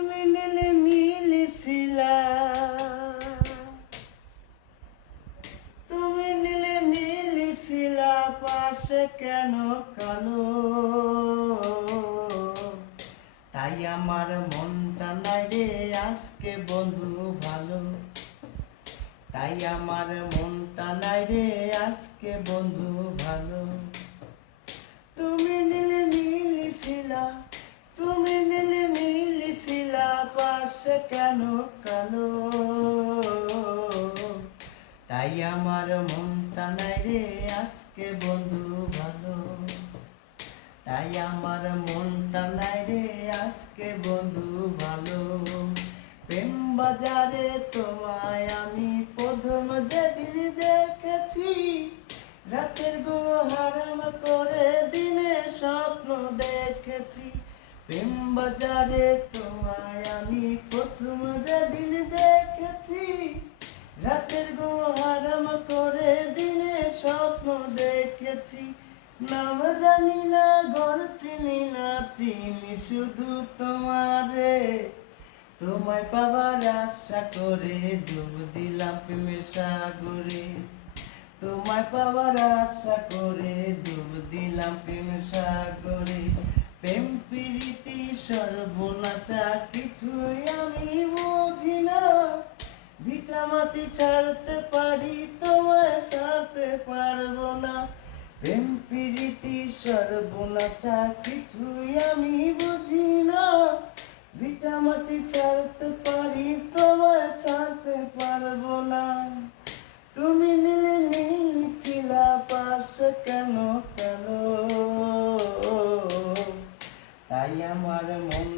তুমি নীলে নীলিছিলা, তুমি নীলে নীলিছিলা, পাশে কেন কালো? তাই আমার মনটা নাই রে আজকে বন্ধু ভালো, তাই আমার মনটা নাই রে আজকে বন্ধু ভালো। তুমি নীলে নীলিছিলা, তুমি নীলে নীলিছিলা, পাশে কেন কালো? তাই আমার মনটা নাই রে আজকে বন্ধু ভালো, তাই আমার মনটা নাই রে আজকে বন্ধু ভালো। প্রেম বাজারে তোমায় আমি প্রথম যেদিন দেখেছি, রাতের ঘুম হারাম করে দিনে স্বপ্ন দেখেছি। প্রেম বাজারে তোমায় আমি প্রথম যেদিন দেখেছি, রাতের ঘুম হারাম করে দিনে স্বপ্ন দেখেছি। নাম জানি না ঘর চিনি না, চিনি শুধু তোমারে, তোমায় পাবার আশা করে ডুব দিলাম প্রেমের সাগরে, তোমায় পাওয়ার আশা করে ডুব দিলাম প্রেমের সাগরে। প্রেম প্রীতি সর্বনাশা কিছুই আমি বুঝি না, ভিটা মাটি ছাড়তে পারি তোমায় ছাড়তে পারবো না। প্রেম প্রীতি সর্বনাশা কিছুই আমি বুঝি না, ভিটা মাটি ছাড়তে পারি তোমায় ছাড়তে পারবো না। তুমি নীলে নীলিছিলা, পাশে কেন কালো? তাই আমার মন